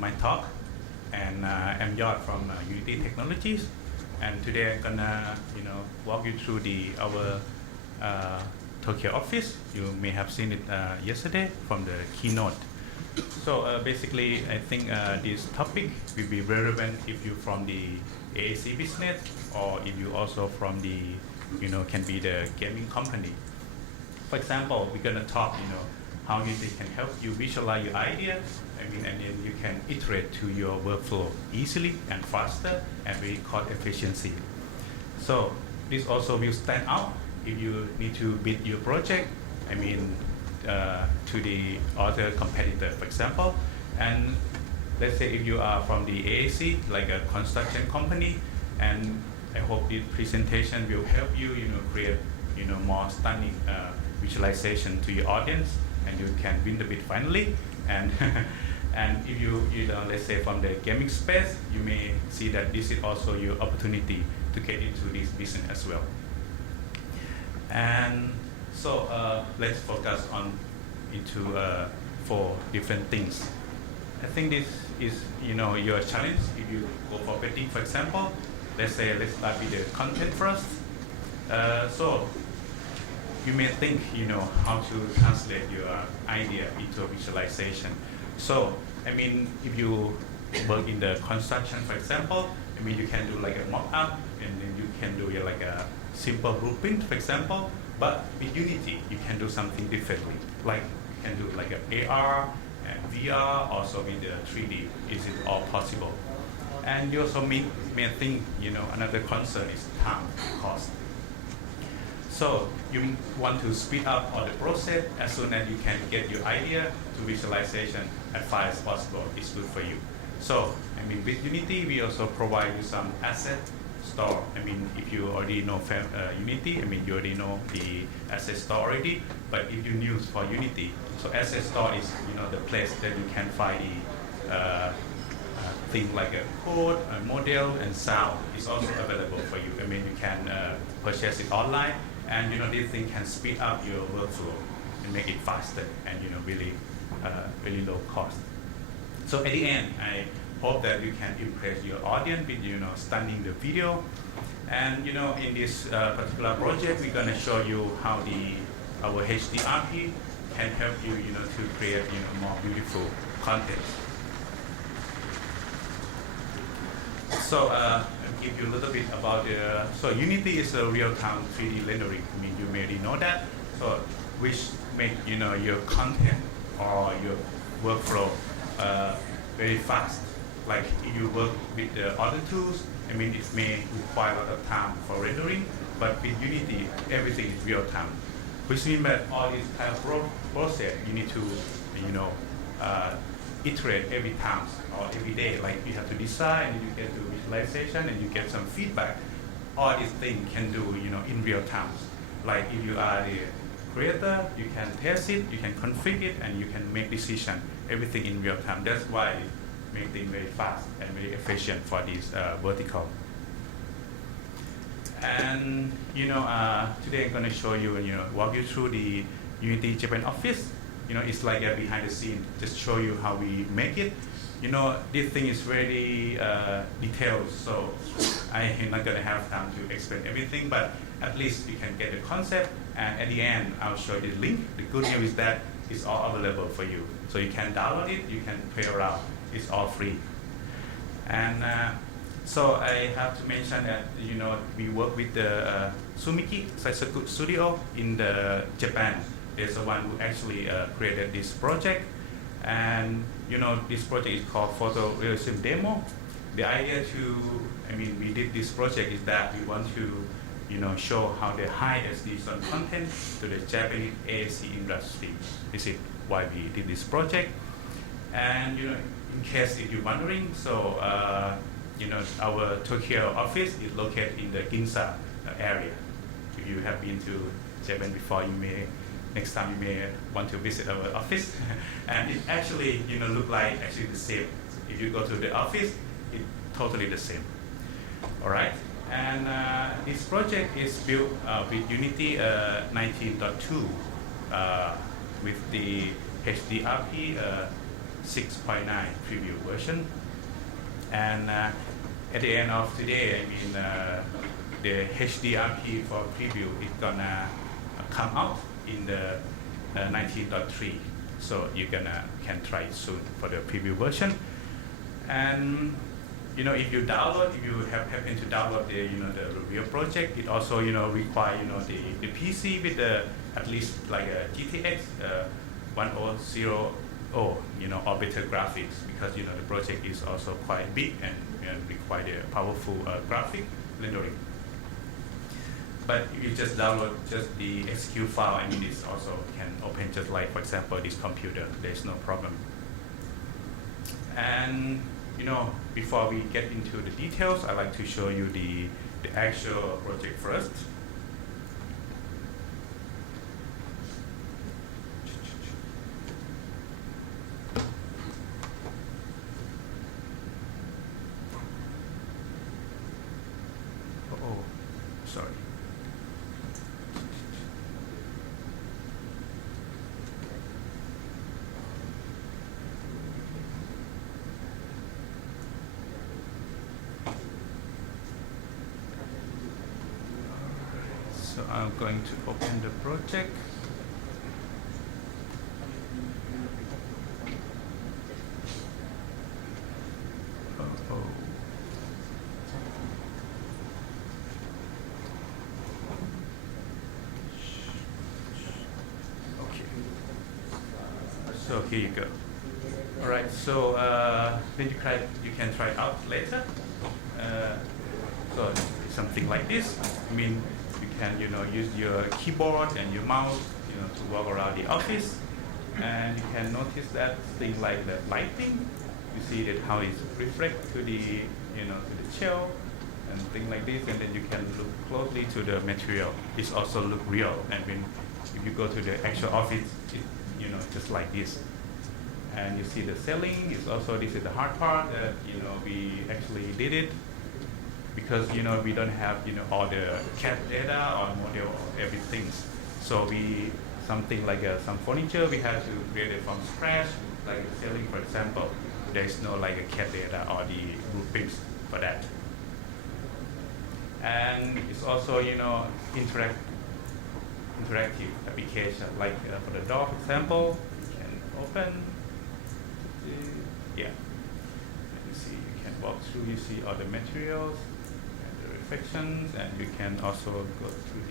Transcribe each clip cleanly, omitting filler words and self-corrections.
my talk. And I'm Yod from Unity Technologies. And today I'm gonna, walk you through our Tokyo office. You may have seen it yesterday from the keynote. So basically, I think this topic will be relevant if you're from the AAC business, or if you also from the, can be the gaming company. For example, we're gonna talk, how Unity can help you visualize your idea. And then you can iterate to your workflow easily and faster and very cost efficiency. So this also will stand out if you need to bid your project, to the other competitor, for example. And let's say if you are from the AAC, like a construction company, and I hope this presentation will help you, create, more stunning visualization to your audience, and you can win the bid finally. And and if you let's say from the gaming space, you may see that this is also your opportunity to get into this business as well. And so let's focus on into 4 different things. I think this is your challenge. If you go for bidding, for example, let's start with the content first. So you may think how to translate your idea into a visualization. So if you work in the construction, for example, you can do like a mock-up, and then you can do like a simple blueprint, for example. But with Unity, you can do something differently. Like you can do like an AR and VR, also with the 3D. Is it all possible? And you also may think, another concern is time, cost. So you want to speed up all the process as soon as you can get your idea to visualization as fast as possible. It's good for you. So with Unity, we also provide you some asset store. If you already know Unity, you already know the asset store already. But if you're new for Unity, so asset store is the place that you can find the things like a code, a model, and sound is also available for you. You can purchase it online. And this thing can speed up your workflow and make it faster and really low cost. So at the end, I hope that you can impress your audience with stunning the video. And in this particular project, we're gonna show you how our HDRP can help you to create more beautiful content. So I'll give you a little bit about so Unity is a real-time 3D rendering. You may already know that. So which make your content or your workflow very fast. Like if you work with the other tools, it may require a lot of time for rendering. But with Unity, everything is real-time, which means that all this kind of process you need to iterate every time or every day. Like you have to design, and you get to visualization, and you get some feedback. All these things can do in real time. Like if you are the creator, you can test it, you can configure it, and you can make decision. Everything in real time. That's why it makes things very fast and very efficient for this vertical. And today I'm going to show you walk you through the Unity Japan office. It's like a behind the scene. Just show you how we make it. This thing is very detailed, so I'm not going to have time to explain everything, but at least you can get the concept, and at the end, I'll show you the link. The good news is that it's all available for you. So you can download it, you can play around. It's all free. And so I have to mention that, we work with the Sumiki Saisaku Studio in Japan. There's the one who actually created this project. And this project is called Photorealism Demo. The idea we did this project is that we want to, show how the high SD content to the Japanese AAC industry. This is why we did this project. And in case if you're wondering, so our Tokyo office is located in the Ginza area. If you have been to Japan before, next time you may want to visit our office. And it actually, look like actually the same. If you go to the office, it's totally the same. All right. And this project is built with Unity 19.2 with the HDRP 6.9 preview version. And at the end of today, I mean, the HDRP for preview is gonna come out in the 19.3. So you're gonna can try it soon for the preview version. And you know, if you happen to download the the real project, it also require the PC with at least like a GTX 1000 or better graphics, because the project is also quite big and require a powerful graphic rendering. But if you just download just the XQ file, I mean, this also can open just like, for example, this computer. There's no problem. And before we get into the details, I'd like to show you the actual project first. Oh, sorry. So I'm going to open the project. Okay. So here you go. All right. So then you can try it out later. So something like this. I mean, you can use your keyboard and your mouse to walk around the office, and you can notice that things like the lighting, you see that how it reflects to the to the shell and things like this, and then you can look closely to the material. It also look real, and when if you go to the actual office, it just like this. And you see the ceiling is also, this is the hard part that we actually did it, because we don't have all the CAD data or model or everything. So something like some furniture we had to create it from scratch, like a ceiling, for example. There is no like a CAD data or the blueprints for that. And it's also interactive application, like for the door, for example, you can open. Yeah, you see, you can walk through. You see all the materials and the reflections, and you can also go through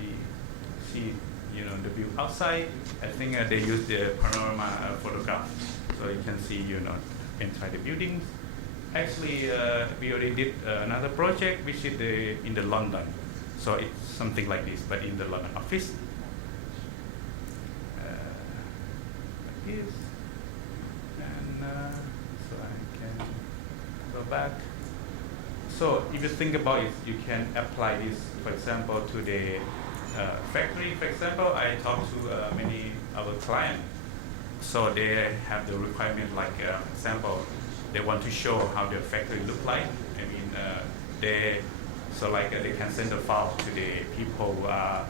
see the view outside. I think they use the panorama photograph, so you can see inside the buildings. Actually, we already did another project which is in the London, so it's something like this, but in the London office. Like this. So I can go back. So if you think about it, you can apply this, for example, to the factory. For example, I talked to many of our clients. So they have the requirement, like for example, they want to show how the factory look like. I mean, they can send a file to the people who are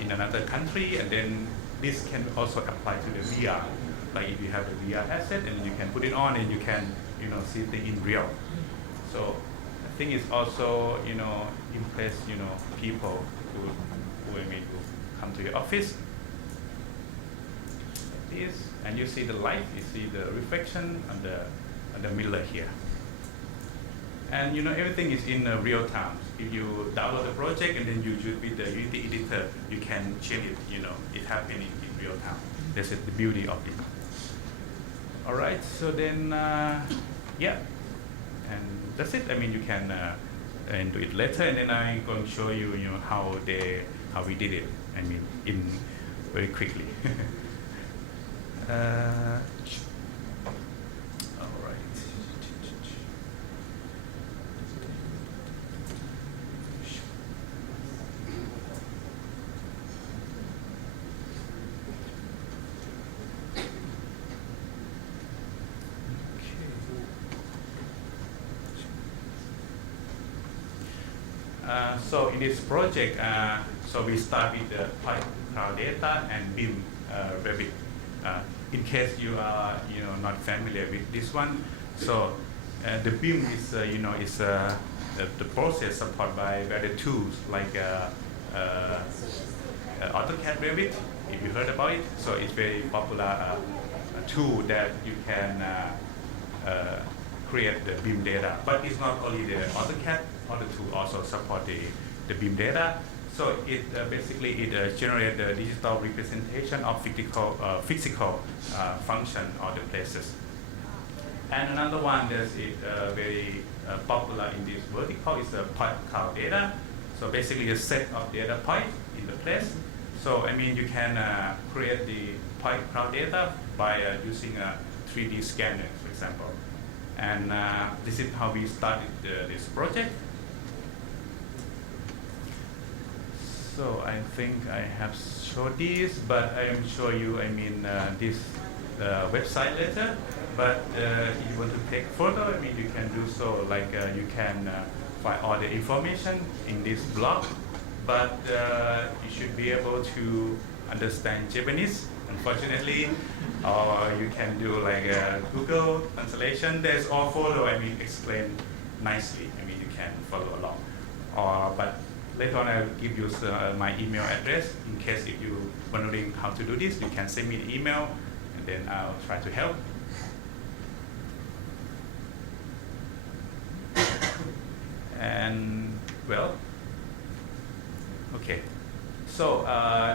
in another country, and then this can also apply to the VR. Like if you have the VR headset, and you can put it on, and you can see things in real. So I think it's also impress people who come to your office. Like this, and you see the light, you see the reflection on the mirror here. And everything is in real time. If you download the project and then you use with the Unity editor, you can change it. It's happening in real time. That's the beauty of it. All right. So then, yeah, and that's it. I mean, you can and do it later, and then I'm going to show you, how we did it. I mean, in very quickly. So in this project, so we start with the cloud data and BIM Revit in case you are not familiar with this one, so the BIM is the process supported by various tools like AutoCAD Revit, if you heard about it. So it's very popular tool that you can create the BIM data. But it's not only the AutoCAD, other tools also support the BIM data. So it basically generates the digital representation of physical function or the places. And another one that is very popular in this vertical is the point cloud data. So basically a set of data points in the place. So I mean you can create the point cloud data by using a 3D scanner, for example. And this is how we started this project. So I think I have showed this, but I am show you, this website later. But if you want to take photo, you can do so. Like you can find all the information in this blog, but you should be able to understand Japanese, unfortunately, or you can do like a Google translation. There's all photo, explained nicely. You can follow along. But later on, I'll give you my email address in case if you're wondering how to do this. You can send me an email, and then I'll try to help. And well, okay. So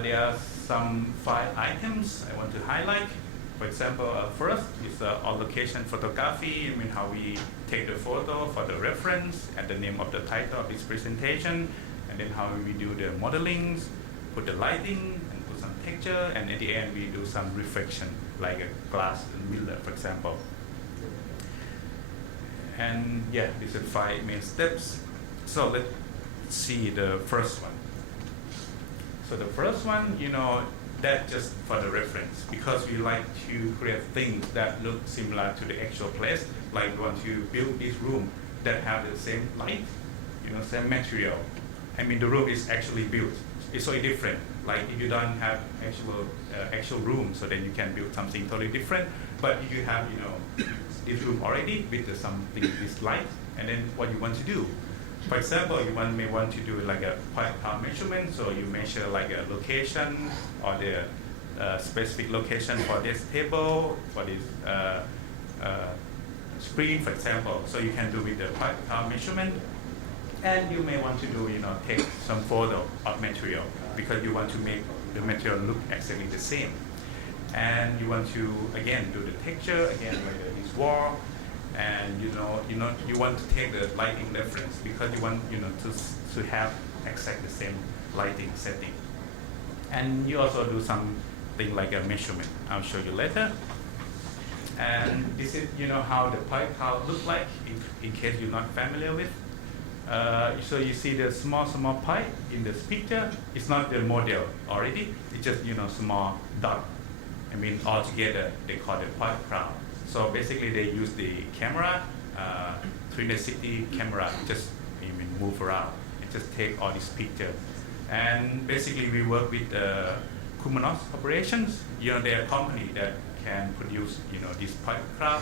there are some 5 items I want to highlight. For example, first is on location photography. How we take the photo for the reference and the name of the title of this presentation, and then how we do the modeling, put the lighting, and put some texture, and at the end we do some reflection, like a glass mirror, for example. And yeah, these are 5 main steps. So let's see the first one. So the first one, that's just for the reference, because we like to create things that look similar to the actual place. Like we want to build this room that have the same light, same material. The room is actually built. It's so different. Like if you don't have actual room, so then you can build something totally different. But if you have, this room already with something this light, and then what you want to do. For example, you may want to do like a point cloud measurement, so you measure like a location or the specific location for this table, for this screen, for example. So you can do with the point cloud measurement, and you may want to do, take some photo of material because you want to make the material look exactly the same. And you want to again do the texture again like this wall. And you want to take the lighting reference because you want to have exactly the same lighting setting. And you also do something like a measurement. I'll show you later. And this is how the point cloud look like in case you're not familiar with. So you see the small pipe in this picture. It's not the model already. It's just small dot. All together they call it point cloud. So basically, they use the camera, 360 camera, just move around and just take all these pictures. And basically, we work with Kumanos Operations. They're a company that can produce this point cloud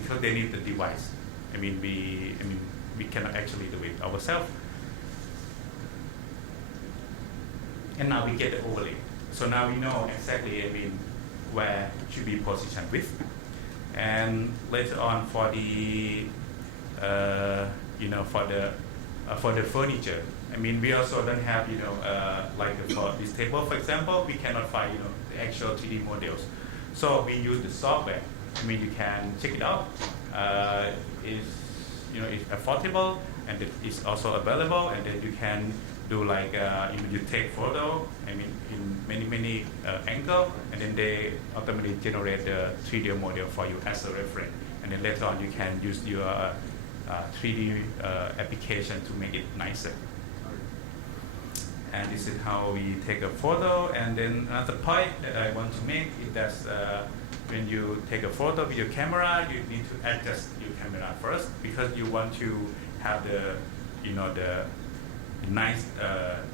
because they need the device. We cannot actually do it ourselves. And now we get the overlay. So now we know exactly where it should be positioned with. And later on for the for the furniture, we also don't have like for this table, for example, we cannot find the actual 3D models. So we use the software. You can check it out. It's affordable and it's also available, and then you can do like you take photo in many angle, and then they automatically generate the 3D model for you as a reference, and then later on you can use your 3D application to make it nicer. And this is how we take a photo. And then another point that I want to make is that when you take a photo with your camera, you need to adjust your camera first because you want to have the the nice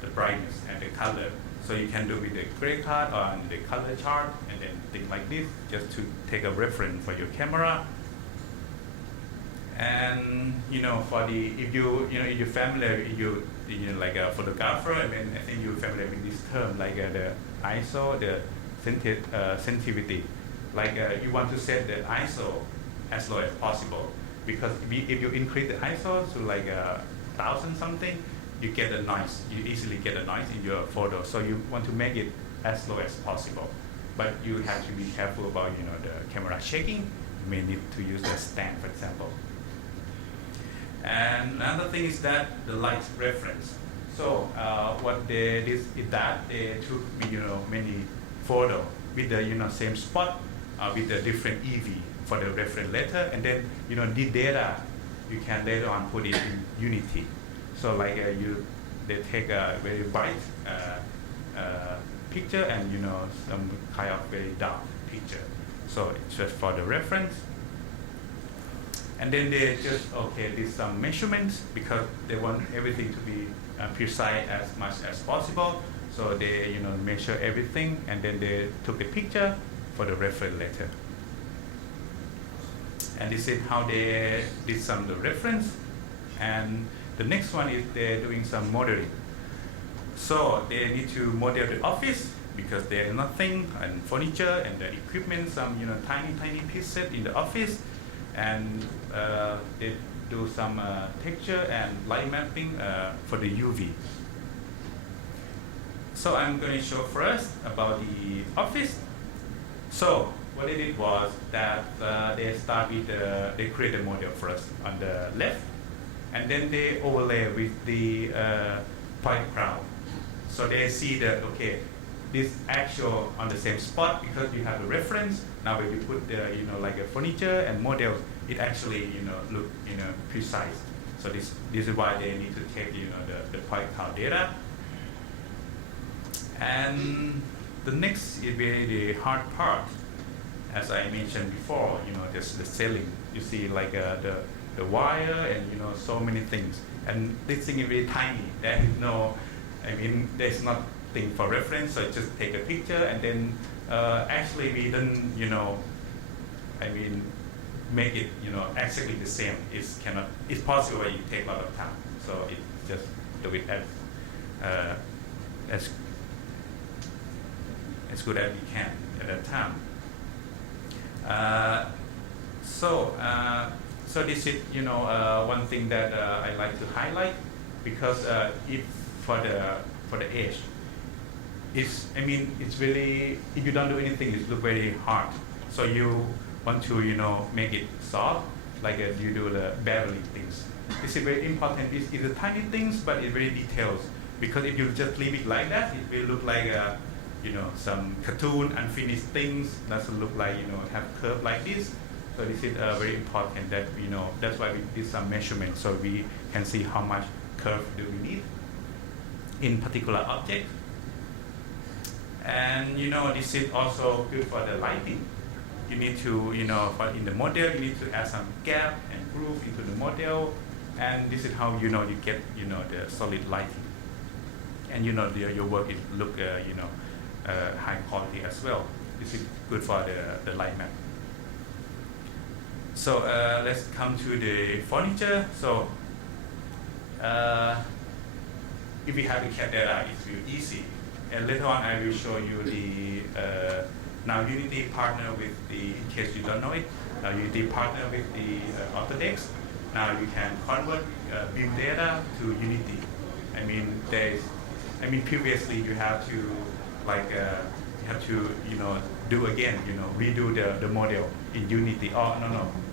the brightness and the color. So you can do with the gray card or the color chart and then things like this, just to take a reference for your camera. And for the if you're familiar, if you like a photographer, I mean, I think you're familiar with this term, like the ISO, the sensitivity. Like you want to set the ISO as low as possible, because if you increase the ISO to like 1,000 something, you get a noise. You easily get a noise in your photo. So you want to make it as low as possible, but you have to be careful about the camera shaking. You may need to use a stand, for example. And another thing is that the light reference. So what they did is that they took many photos with the same spot with a different EV for the reference letter, and then the data you can later on put it in Unity. So like they take a very bright picture and some kind of very dark picture. So it's just for the reference. And then they just did some measurements because they want everything to be precise as much as possible. So they measure everything, and then they took a picture for the reference letter. And this is how they did some of the reference. And the next one is they're doing some modeling. So they need to model the office because there is nothing, and furniture and the equipment, some tiny pieces in the office. And they do some texture and light mapping for the UV. So I'm going to show first about the office. So what they did was that they start with they create a model first on the left, and then they overlay with the point cloud. So they see that this actual on the same spot because you have a reference. Now when you put the like a furniture and models, it actually look precise. So this is why they need to take the point cloud data. And the next is really the hard part, as I mentioned before. Just the selling. You see like the wire and so many things. And this thing is very tiny. There is no, there's nothing for reference. So just take a picture and then actually we don't make it exactly the same. It's possible, but it takes a lot of time. So it just do it as good as we can at that time. So this is one thing that I like to highlight, because if for the edge, it's really, if you don't do anything, it looks very hard. So you want to make it soft, like you do the beveling things. This is very important. It's the tiny things, but it's very detailed. Because if you just leave it like that, it will look like some cartoon unfinished things. Doesn't look like have curve like this. So this is very important that that's why we did some measurements, so we can see how much curve do we need in particular object. And this is also good for the lighting. You need to in the model you need to add some gap and groove into the model, and this is how you get the solid lighting, and your work is look high quality as well. This is good for the light map. So let's come to the furniture. So if we have the CAD data, it's really easy. And later on, I will show you the now Unity partner with the, in case you don't know it, Unity partner with the Autodesk. Now you can convert BIM data to Unity. Previously you have to do again, redo the model in Unity, or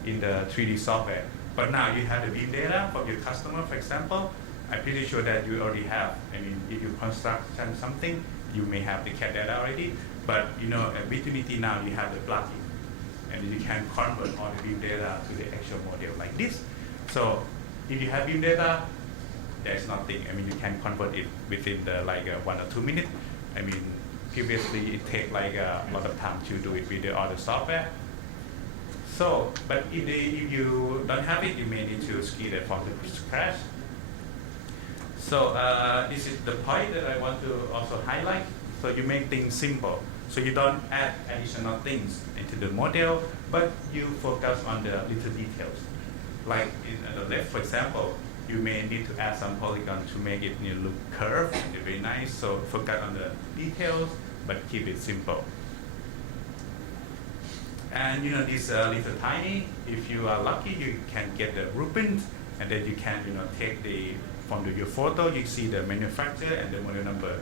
in the 3D software. But now you have the BIM data from your customer, for example. I'm pretty sure that you already have. If you construct something, you may have the CAD data already. But with Unity now you have the plugin, and you can convert all the BIM data to the actual model like this. So if you have BIM data, there's nothing. You can convert it within the 1 or 2 minutes. Previously it takes a lot of time to do it with the other software. So, but if you don't have it, you may need to skip it from the scratch. So this is the point that I want to also highlight. So you make things simple. So you don't add additional things into the model, but you focus on the little details. Like in the left, for example, you may need to add some polygon to make it look curved and very nice. So focus on the details, but keep it simple. And this little tiny, if you are lucky, you can get the ribbons, and then you can take from your photo, you see the manufacturer and the model number.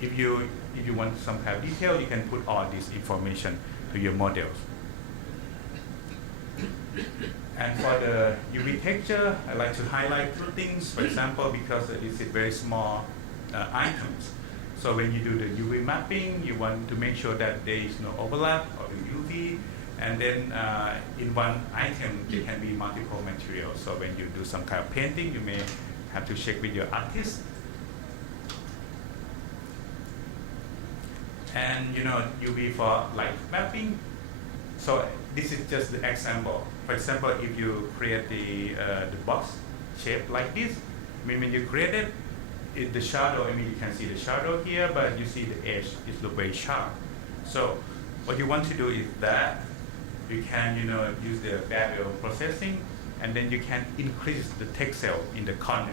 If you want some kind of detail, you can put all this information to your models. And for the UV texture, I like to highlight two things. For example, because this is very small items. So when you do the UV mapping, you want to make sure that there is no overlap of the UV. And then in one item, there can be multiple materials. So when you do some kind of painting, you may have to check with your artist. And UV for light mapping. So this is just the example. For example, if you create the box shape like this, when you create it, the shadow, you can see the shadow here, but you see the edge, it looks very sharp. So what you want to do is that you can use the barrier processing, and then you can increase the texel in the corner.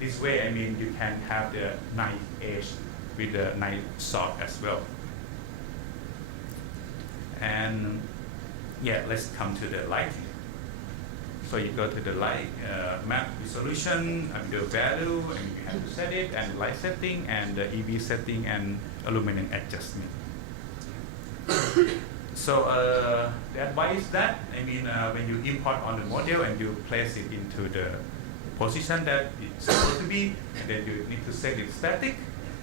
This way, you can have the nice edge with the nice soft as well. And yeah, let's come to the light. So you go to the light map resolution and the value, and you have to set it, and light setting, and the EV setting, and illuminance adjustment. So the advice is that when you import on the model and you place it into the position that it's supposed to be, and then you need to set it static,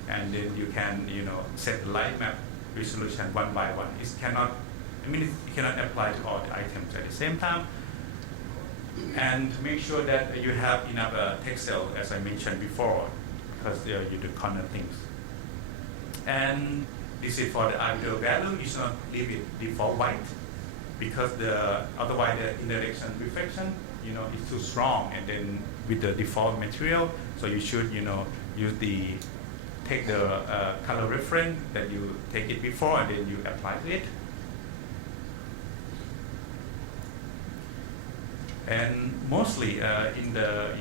and then you can set the light map resolution one by one. It cannot, you cannot apply to all the items at the same time. And make sure that you have enough texel, as I mentioned before, because you do corner things. And this is for the Albedo value. You should not leave it default white, because otherwise the indirection reflection is too strong, and then with the default material, so you should take the color reference that you take it before, and then you apply it. And mostly in the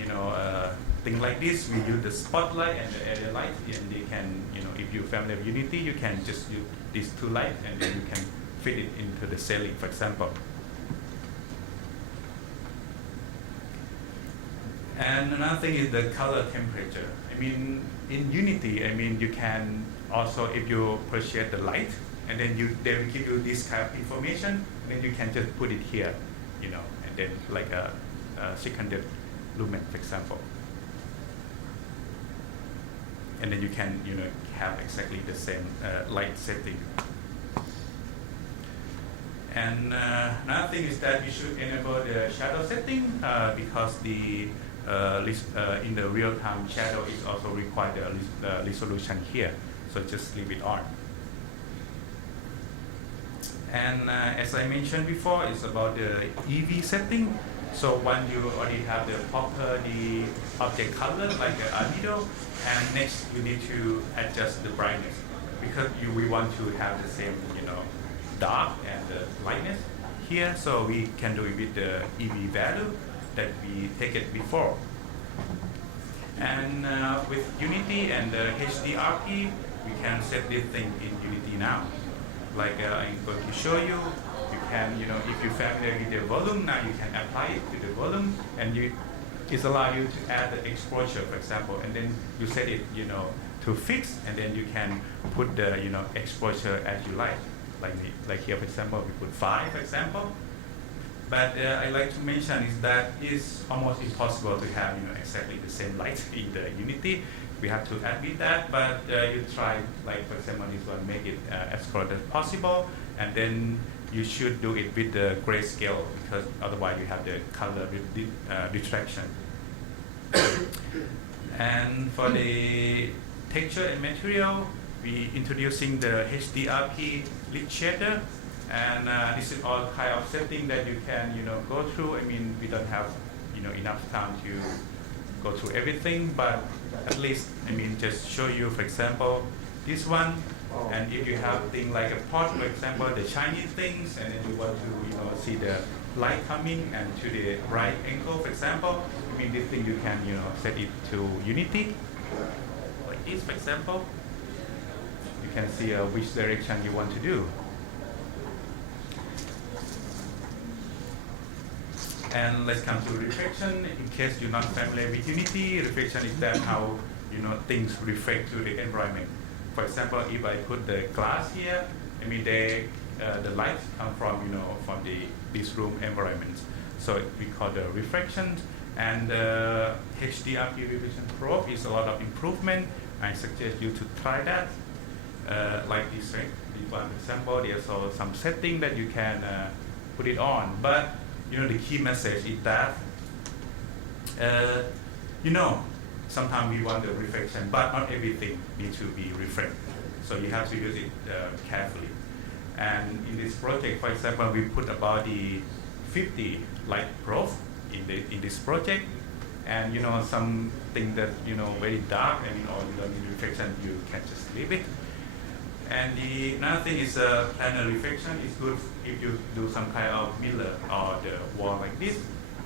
things like this, we use the spotlight and the area light, and they can if you're familiar with Unity, you can just use these two lights, and then you can fit it into the ceiling, for example. And another thing is the color temperature. In Unity, you can also, if you purchase the light, and then they will give you this kind of information, then you can just put it here, and then like a 600 lumen, for example. And then you can, have exactly the same light setting. And another thing is that you should enable the shadow setting, because the in the real-time shadow is also required the resolution here. So just leave it on. And as I mentioned before, it's about the EV setting. So when you already have the object color like the Albedo, and next you need to adjust the brightness, because we want to have the same dark and the lightness here. So we can do it with the EV value that we take it before. And with Unity and the HDRP, we can set this thing in Unity now. Like I'm going to show you, you can, if you're familiar with the volume, now you can apply it to the volume, and it allows you to add the exposure, for example, and then you set it, to fix, and then you can put the, exposure as you like. Like here, for example, we put 5, for example. But I like to mention is that it's almost impossible to have, exactly the same light in the Unity. We have to admit that, but you try, like for example, this one, make it as close as possible, and then you should do it with the grayscale, because otherwise you have the color distraction. And for the texture and material, we introducing the HDRP Lit Shader, and this is all kind of setting that you can go through. We don't have enough time to go through everything, but at least just show you, for example, this one And if you have things like a pot, for example, the shiny things, and then you want to see the light coming and to the right angle, for example, this thing you can set it to Unity, like this, for example. You can see which direction you want to do. And let's come to reflection. In case you're not familiar with Unity, reflection is that how things reflect to the environment. For example, if I put the glass here, the light come from from this room environment. So we call the reflection. And the HDRP reflection probe is a lot of improvement. I suggest you to try that. Like this one example, there's also some setting that you can put it on. But the key message is that sometimes we want the reflection, but not everything needs to be reflected. So you have to use it carefully. And in this project, for example, we put about the 50 light probe in this project. And something that very dark or you don't need reflection, you can just leave it. And the another thing is panel reflection is good if you do some kind of mirror or the wall like this,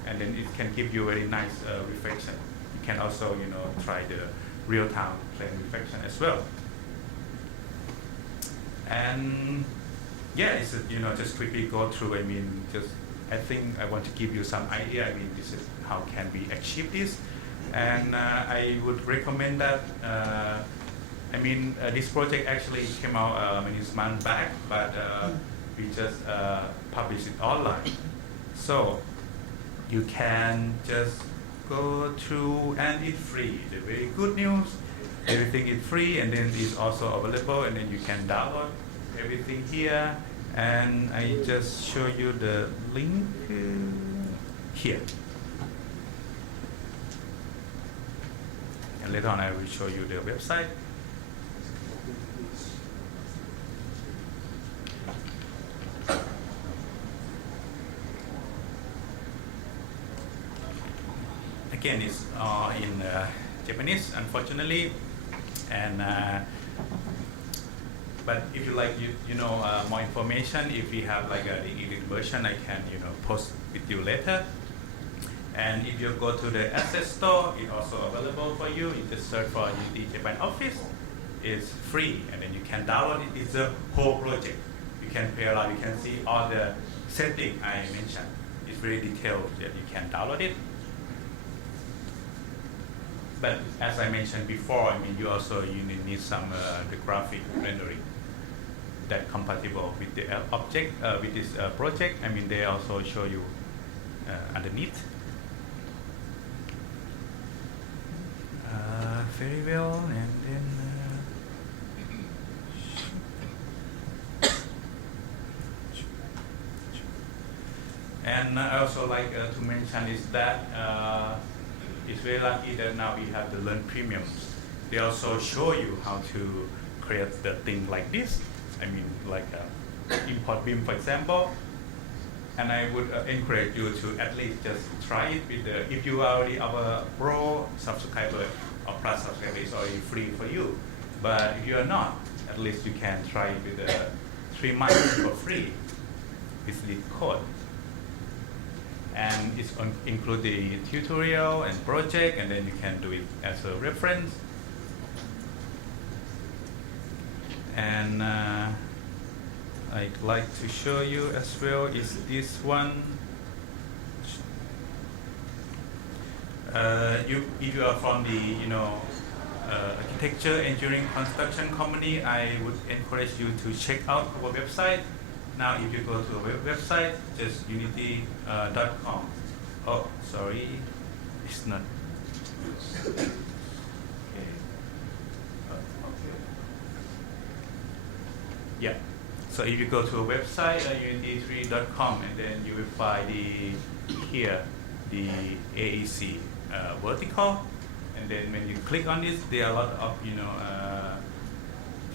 and then it can give you very nice reflection. You can also try the real-time plane reflection as well. And yeah, it's just quickly go through. I think I want to give you some idea. This is how can we achieve this, and I would recommend that. This project actually came out many months back, but we just published it online. So you can just go through, and it's free. The very good news, everything is free, and then it's also available, and then you can download everything here. And I just show you the link here. And later on I will show you the website. Again, it's in Japanese, unfortunately, and but if you like, more information. If we have like the English version, I can post with you later. And if you go to the asset store, it's also available for you. You just search for Unity Japan Office. It's free, and then you can download it. It's a whole project. You can play around. You can see all the settings I mentioned. It's very detailed that you can download it. But as I mentioned before, you also need some the graphic rendering that compatible with the object with this project. They also show you underneath. Very well, and then and I also like to mention is that it's very lucky that now we have the Learn Premiums. They also show you how to create the thing like this. Like import beam, for example. And I would encourage you to at least just try it with if you are already our pro subscriber or plus subscriber, it's already free for you. But if you are not, at least you can try it with 3 months for free with the code. And it's include the tutorial and project, and then you can do it as a reference. And I'd like to show you as well is this one. If you are from the architecture, engineering, construction company, I would encourage you to check out our website. Now, if you go to our website, just unity.com. Oh, sorry, it's not. Okay. Yeah. So if you go to a website, unity3.com, and then you will find the AEC vertical, and then when you click on this, there are a lot of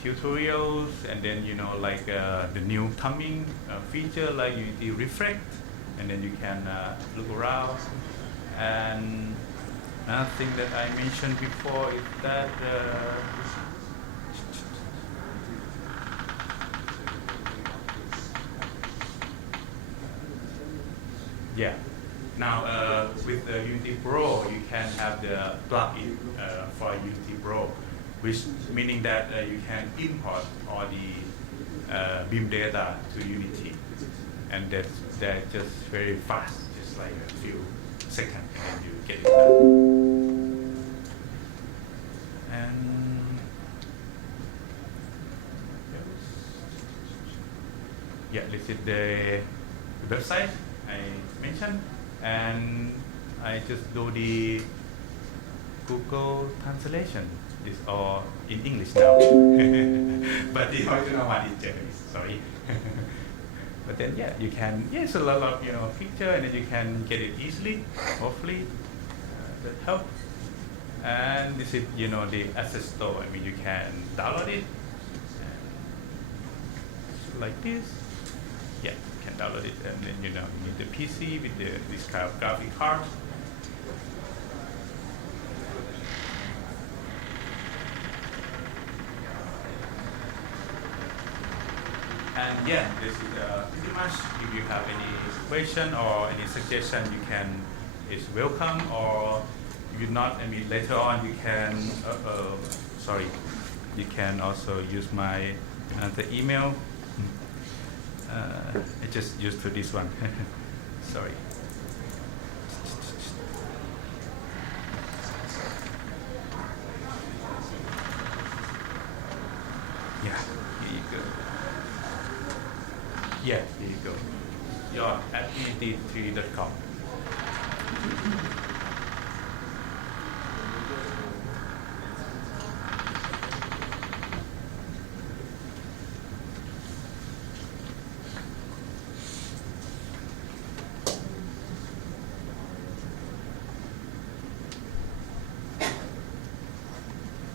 tutorials, and then like the new coming feature like Unity Reflect, and then you can look around. And another thing that I mentioned before is that Yeah. Now with the Unity Pro, you can have the plugin for Unity Pro, which meaning that you can import all the beam data to Unity, and that's just very fast, just like a few seconds, and you get it done. And yeah, this is the website I mentioned, and I just do the Google translation. It's all in English now, but the original one is Japanese. Sorry. But then yeah, you can, it's a lot of picture, and then you can get it easily. Hopefully that help. And this is the asset store. I mean, you can download it like this. Yeah, you can download it, and then you need the PC with this kind of graphic card. And yeah, this is pretty much. If you have any question or any suggestion, you can. It's welcome. Or if you're not, I mean, later on you can. Sorry, you can also use my another email. I just used to this one. Sorry. Yeah, here you go. Yeah, there you go. You're at unity3.com.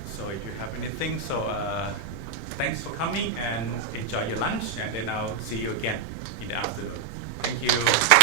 So if you have anything, thanks for coming and enjoy your lunch, and then I'll see you again in the afternoon. Thank you.